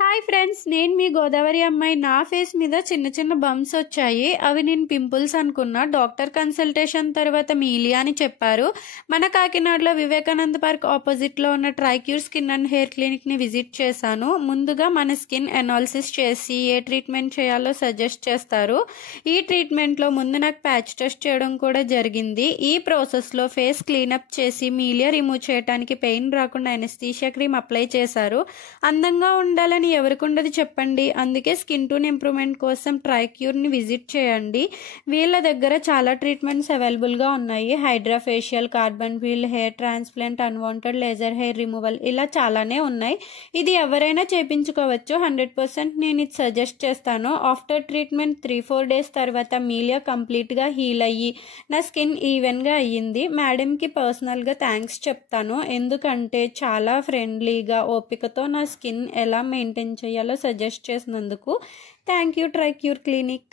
Hi friends, నేను మీ గోదావరి అమ్మాయి. నా ఫేస్ మీద చిన్న చిన్న బంప్స్ వచ్చాయి. అవి నేను పింపుల్స్ అనుకున్నా. డాక్టర్ కన్సల్టేషన్ తర్వాత మీలియా అని చెప్పారు. మన కాకినాడలో వివేకానంద పార్క్ ఆపోజిట్లో ఉన్న ట్రైక్యూర్ స్కిన్ అండ్ హెయిర్ క్లినిక్ని విజిట్ చేశాను. ముందుగా మన స్కిన్ అనాలిసిస్ చేసి ఏ ట్రీట్మెంట్ చేయాలో సజెస్ట్ చేస్తారు. ఈ ట్రీట్మెంట్లో ముందు నాకు ప్యాచ్ టెస్ట్ చేయడం కూడా జరిగింది. ఈ ప్రాసెస్లో ఫేస్ క్లీనప్ చేసి మీలియా రిమూవ్ చేయడానికి పెయిన్ రాకుండా అనెస్థీషియా క్రీమ్ అప్లై చేశారు. అందంగా ఉండాలని ఎవరికి ఉండదు చెప్పండి. అందుకే స్కిన్ టోన్ ఇంప్రూవ్మెంట్ కోసం ట్రైక్యూర్ని విజిట్ చేయండి. వీళ్ళ దగ్గర చాలా ట్రీట్మెంట్స్ అవైలబుల్గా ఉన్నాయి. Hydra facial, carbon feel, hair transplant, unwanted laser hair removal, ఇలా చాలానే ఉన్నాయి. ఇది ఎవరైనా చేయించుకోవచ్చు. 100% నేను ఇది సజెస్ట్ చేస్తాను. ఆఫ్టర్ ట్రీట్మెంట్ 3-4 డేస్ తర్వాత మీలియా కంప్లీట్గా హీల్ అయ్యి నా స్కిన్ ఈవెన్గా అయ్యింది. మేడంకి పర్సనల్గా థ్యాంక్స్ చెప్తాను. ఎందుకంటే చాలా ఫ్రెండ్లీగా ఓపికతో నా స్కిన్ ఎలా మెయింటైన్ చేయాలో సజెస్ట్ చేసినందుకు. Thank you Tricure clinic.